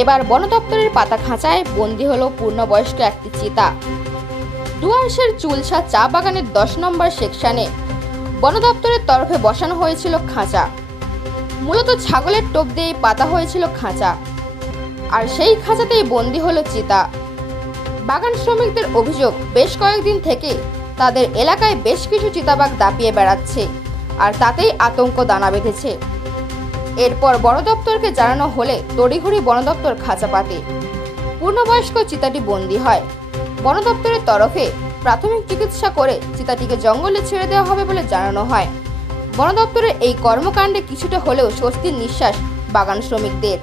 এবার বন দপ্তরের পাতা খাঁচায় বন্দী হলো পূর্ণবয়স্ক একটি চিতা। ডুয়ার্সের চুলসা চা বাগানের 10 নম্বর সেকশনে বন দপ্তরের তরফে বসানো হয়েছিল খাঁচা। মূলত ছাগলের টোপ দিয়ে পাতা হয়েছিল খাঁচা, আর সেই খাঁচাতেই বন্দী হলো চিতা। বাগান শ্রমিকদের অভিযোগ, বেশ কয়েকদিন থেকে তাদের এলাকায় বেশ কিছু চিতাবাঘ দাপিয়ে বেড়াচ্ছে, আর তাতেই আতঙ্ক দানা বেঁধেছে। এরপর বন দপ্তরকে জানানো হলে তড়িঘড়ি বন দপ্তর খাঁচা পাতে। পূর্ণবয়স্ক চিতাটি বন্দী হয়। বন দপ্তরের তরফে প্রাথমিক চিকিৎসা করে চিতাটিকে জঙ্গলে ছেড়ে দেওয়া হবে বলে জানানো হয়। বন দপ্তরের এই কর্মকাণ্ডে কিছুটা হলেও স্বস্তির নিঃশ্বাস বাগান শ্রমিকদের।